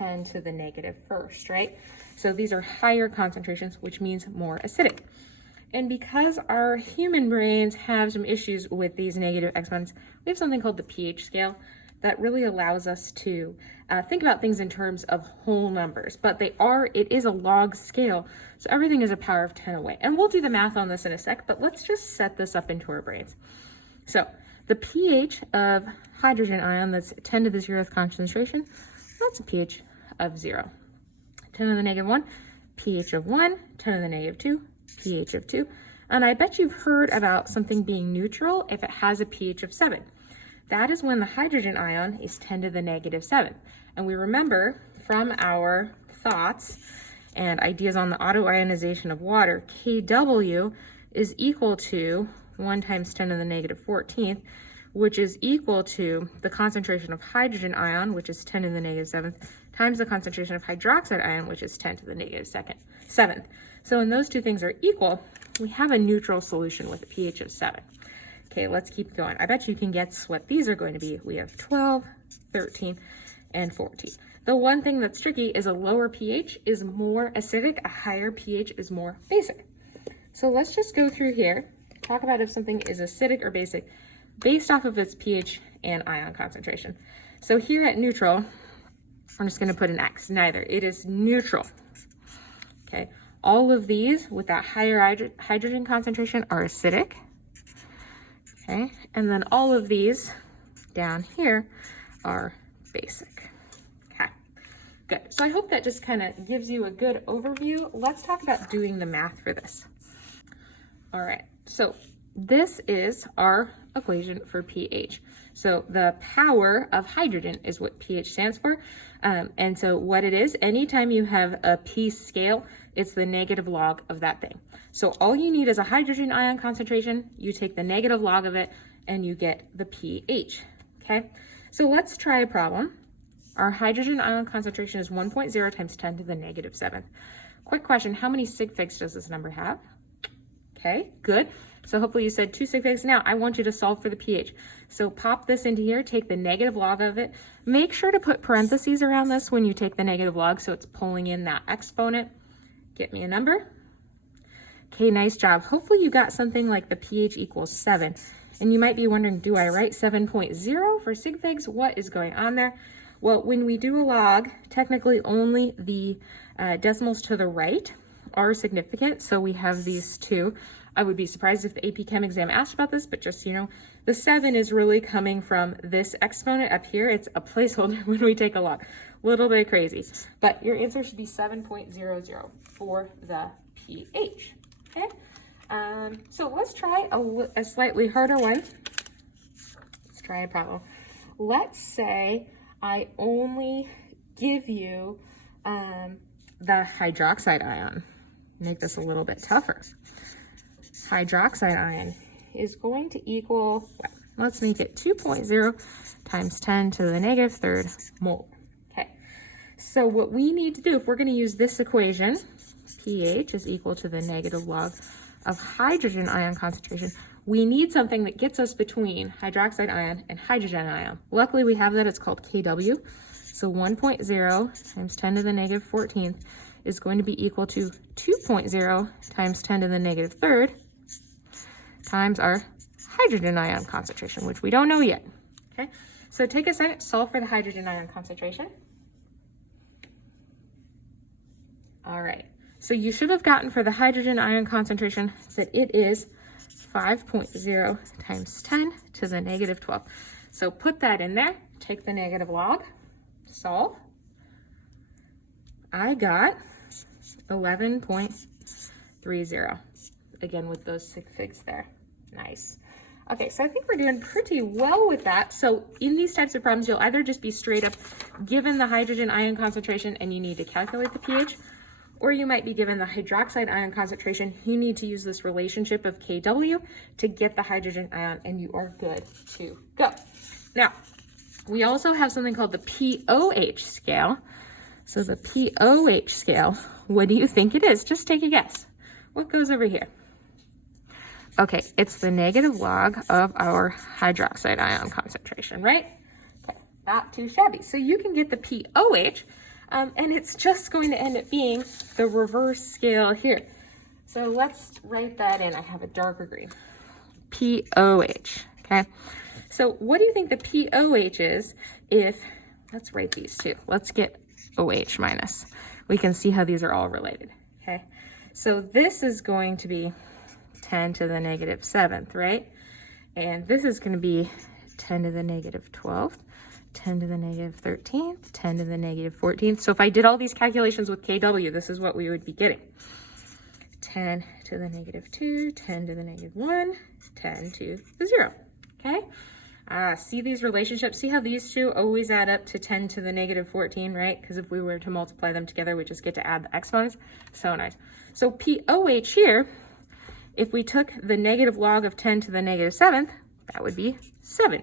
10 to the negative first, right? So these are higher concentrations, which means more acidic. And because our human brains have some issues with these negative exponents, we have something called the pH scale that really allows us to think about things in terms of whole numbers, but it is a log scale, so everything is a power of 10 away. And we'll do the math on this in a sec, but let's just set this up into our brains. So the pH of hydrogen ion, that's 10 to the 0th concentration, that's a pH of 0. 10 to the negative 1, pH of 1, 10 to the negative 2, pH of 2. And I bet you've heard about something being neutral if it has a pH of 7. That is when the hydrogen ion is 10 to the negative 7. And we remember from our thoughts and ideas on the autoionization of water, Kw is equal to 1 times 10 to the negative 14th, which is equal to the concentration of hydrogen ion, which is 10 to the negative 7th, times the concentration of hydroxide ion, which is 10 to the negative 7th. So when those two things are equal, we have a neutral solution with a pH of 7. Okay, let's keep going. I bet you can guess what these are going to be. We have 12, 13, and 14. The one thing that's tricky is a lower pH is more acidic, a higher pH is more basic. So let's just go through here, talk about if something is acidic or basic based off of its pH and ion concentration. So here at neutral, I'm just going to put an X, neither. It is neutral. Okay, all of these with that higher hydrogen concentration are acidic. Okay, and then all of these down here are basic. Okay, good. So I hope that just kind of gives you a good overview. Let's talk about doing the math for this. All right, so this is our equation for pH. So the power of hydrogen is what pH stands for. And so what it is, anytime you have a P scale, it's the negative log of that thing. So all you need is a hydrogen ion concentration, you take the negative log of it, and you get the pH, okay? So let's try a problem. Our hydrogen ion concentration is 1.0 times 10 to the negative 7th. Quick question, how many sig figs does this number have? Okay, good. So hopefully you said 2 sig figs. Now I want you to solve for the pH. So pop this into here, take the negative log of it. Make sure to put parentheses around this when you take the negative log so it's pulling in that exponent. Get me a number. Okay, nice job. Hopefully you got something like the pH equals 7. And you might be wondering, do I write 7.0 for sig figs? What is going on there? Well, when we do a log, technically only the decimals to the right are significant. So we have these two. I would be surprised if the AP Chem exam asked about this, but just, you know, the 7 is really coming from this exponent up here. It's a placeholder when we take a log. A little bit crazy, but your answer should be 7.00 for the pH, okay? So let's try a slightly harder one. Let's try a problem. Let's say I only give you the hydroxide ion. Make this a little bit tougher. Hydroxide ion is going to equal, well, let's make it 2.0 times 10 to the negative 3rd mole. Okay, so what we need to do, if we're going to use this equation, pH is equal to the negative log of hydrogen ion concentration, we need something that gets us between hydroxide ion and hydrogen ion. Luckily we have that, it's called Kw. So 1.0 times 10 to the negative 14th is going to be equal to 2.0 times 10 to the negative 3rd times our hydrogen ion concentration, which we don't know yet. Okay, so take a second, solve for the hydrogen ion concentration. All right, so you should have gotten for the hydrogen ion concentration that it is 5.0 times 10 to the negative 12. So put that in there, take the negative log, solve. I got 11.30, again with those sig figs there. Nice. Okay, so I think we're doing pretty well with that. So in these types of problems, you'll either just be straight up given the hydrogen ion concentration and you need to calculate the pH, or you might be given the hydroxide ion concentration. You need to use this relationship of Kw to get the hydrogen ion and you are good to go. Now, we also have something called the pOH scale. So the pOH scale, what do you think it is? Just take a guess. What goes over here? Okay, it's the negative log of our hydroxide ion concentration, right? Okay, not too shabby. So you can get the pOH And it's just going to end up being the reverse scale here. So let's write that in. I have a darker green. pOH, okay? So what do you think the pOH is if, let's write these two. Let's get OH minus. We can see how these are all related, okay? So this is going to be 10 to the negative 7th, right? And this is going to be 10 to the negative 12th, 10 to the negative 13th, 10 to the negative 14th. So if I did all these calculations with KW, this is what we would be getting. 10 to the negative 2, 10 to the negative 1, 10 to the 0, okay? See these relationships? See how these two always add up to 10 to the negative 14, right? Because if we were to multiply them together, we just get to add the exponents. So nice. So pOH here, if we took the negative log of 10 to the negative 7th, that would be 7.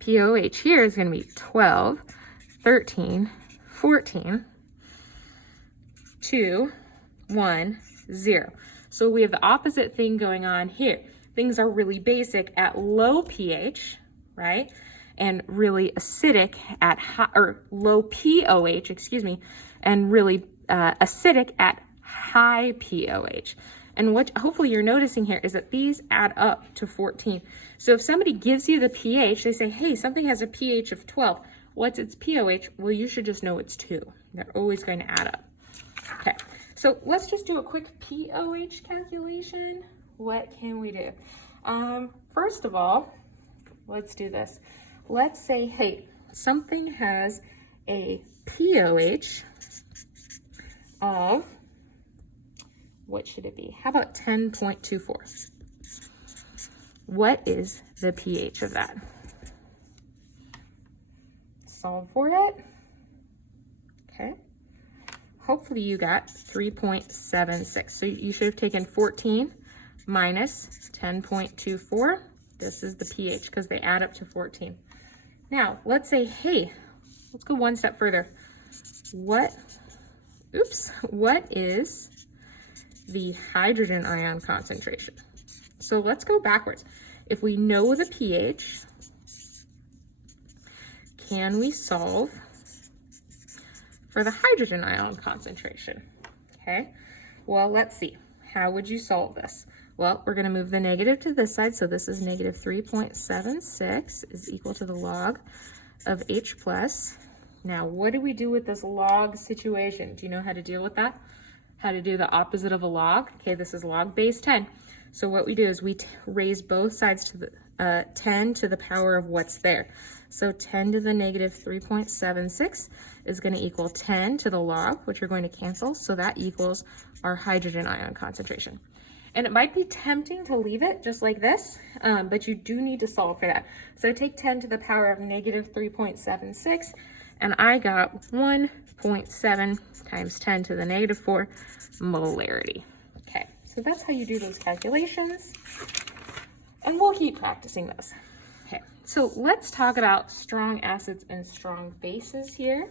pOH here is going to be 12, 13, 14, 2, 1, 0. So we have the opposite thing going on here. Things are really basic at low pH, right? And really acidic at high, or low pOH, excuse me, and really acidic at high pOH. And what hopefully you're noticing here is that these add up to 14. So if somebody gives you the pH, they say, hey, something has a pH of 12. What's its pOH? Well, you should just know it's 2. They're always going to add up. Okay, so let's just do a quick pOH calculation. What can we do? First of all, let's do this. Let's say, hey, something has a pOH of, what should it be? How about 10.24? What is the pH of that? Solve for it. Okay. Hopefully you got 3.76. So you should have taken 14 minus 10.24. This is the pH because they add up to 14. Now, let's say, hey, let's go one step further. What is the hydrogen ion concentration? So let's go backwards. If we know the pH, can we solve for the hydrogen ion concentration? Okay, well, let's see. How would you solve this? Well, we're going to move the negative to this side. So this is negative 3.76 is equal to the log of H plus. Now, what do we do with this log situation? Do you know how to deal with that? How to do the opposite of a log? Okay, this is log base 10. So what we do is we raise both sides to the 10 to the power of what's there. So 10 to the negative 3.76 is going to equal 10 to the log, which we're going to cancel. So that equals our hydrogen ion concentration. And it might be tempting to leave it just like this, but you do need to solve for that. So take 10 to the power of negative 3.76, and I got 1.7 times 10 to the negative 4 molarity. Okay, so that's how you do those calculations. And we'll keep practicing this. Okay, so let's talk about strong acids and strong bases here.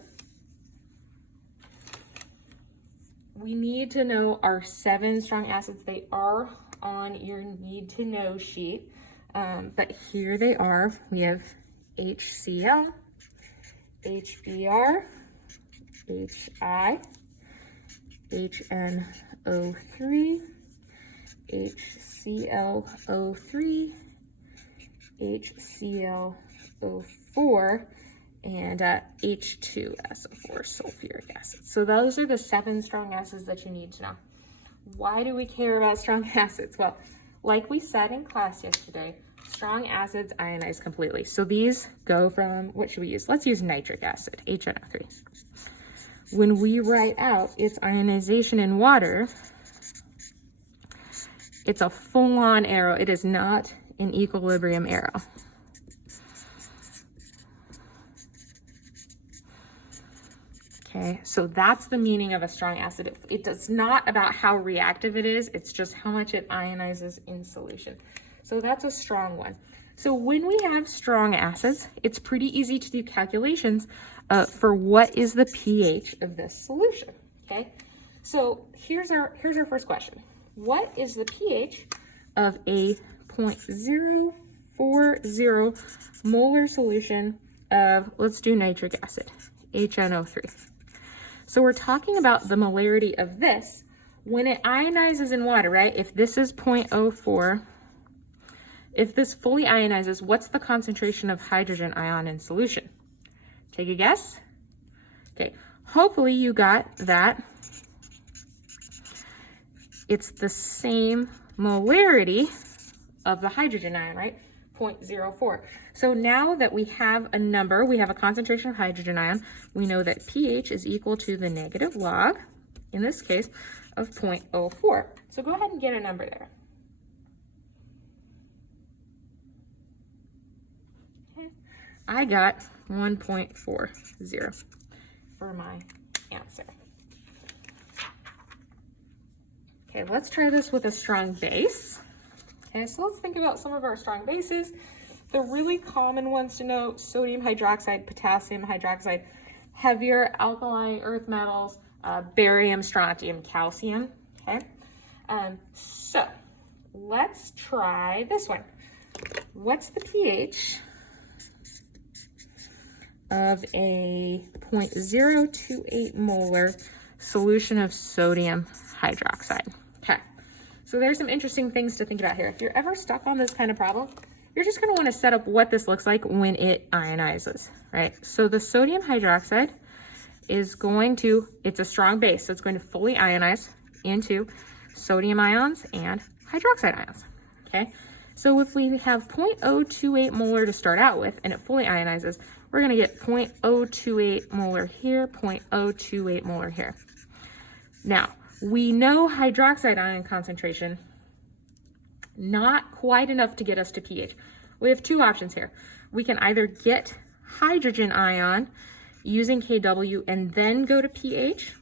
We need to know our 7 strong acids. They are on your need to know sheet, but here they are. We have HCl, HBr, HI, HNO3, HClO3, HClO4, and H2SO4, sulfuric acid. So those are the 7 strong acids that you need to know. Why do we care about strong acids? Well, like we said in class yesterday, strong acids ionize completely. So these go from, what should we use? Let's use nitric acid, HNO3. When we write out its ionization in water, it's a full-on arrow. It is not an equilibrium arrow. Okay, so that's the meaning of a strong acid. It's not about how reactive it is, it's just how much it ionizes in solution. So that's a strong one. So when we have strong acids, it's pretty easy to do calculations for what is the pH of this solution, okay? So here's our first question. What is the pH of a 0.040 molar solution of, let's do nitric acid, HNO3. So we're talking about the molarity of this when it ionizes in water, right? If this is 0.04, if this fully ionizes, what's the concentration of hydrogen ion in solution? Take a guess. Okay, hopefully you got that. It's the same molarity of the hydrogen ion, right? 0.04. So now that we have a number, we have a concentration of hydrogen ion, we know that pH is equal to the negative log, in this case, of 0.04. So go ahead and get a number there. Okay. I got 1.40 for my answer. Okay, let's try this with a strong base. Okay, so let's think about some of our strong bases. The really common ones to note: sodium hydroxide, potassium hydroxide, heavier alkaline earth metals, barium, strontium, calcium. Okay, so let's try this one. What's the pH of a 0.028 molar solution of sodium hydroxide? Okay, so there's some interesting things to think about here. If you're ever stuck on this kind of problem, you're just going to want to set up what this looks like when it ionizes, right? So the sodium hydroxide is going to, it's a strong base, so it's going to fully ionize into sodium ions and hydroxide ions, okay? So if we have 0.028 molar to start out with and it fully ionizes, we're going to get 0.028 molar here, 0.028 molar here. Now, we know hydroxide ion concentration, not quite enough to get us to pH. We have two options here. We can either get hydrogen ion using Kw and then go to pH,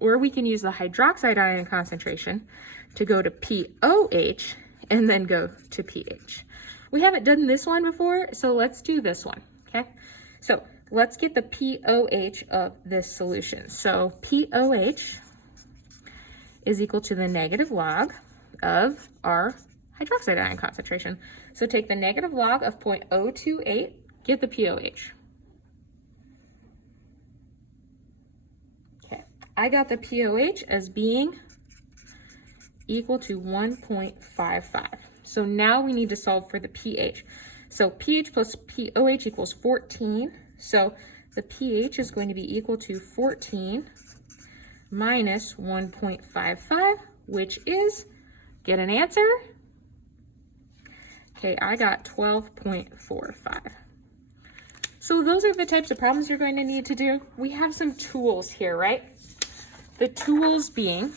or we can use the hydroxide ion concentration to go to pOH and then go to pH. We haven't done this one before, so let's do this one, okay? So let's get the pOH of this solution. So pOH is equal to the negative log of our hydroxide ion concentration. So take the negative log of 0.028, get the pOH. Okay, I got the pOH as being equal to 1.55. So now we need to solve for the pH. So pH plus pOH equals 14. So the pH is going to be equal to 14 minus 1.55, which is, get an answer? Okay, I got 12.45. So those are the types of problems you're going to need to do. We have some tools here, right? The tools being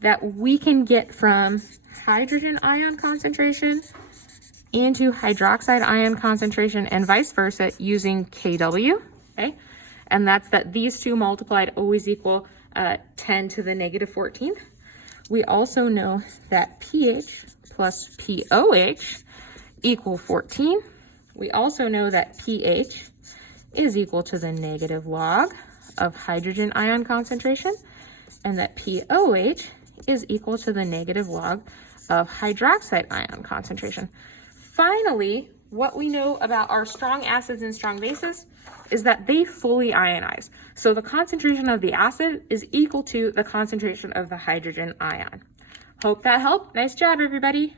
that we can get from hydrogen ion concentration into hydroxide ion concentration and vice versa using Kw, okay? And that's that these two multiplied always equal 10 to the negative 14th. We also know that pH plus pOH equal 14. We also know that pH is equal to the negative log of hydrogen ion concentration, and that pOH is equal to the negative log of hydroxide ion concentration. Finally, what we know about our strong acids and strong bases is that they fully ionize. So the concentration of the acid is equal to the concentration of the hydrogen ion. Hope that helped. Nice job, everybody.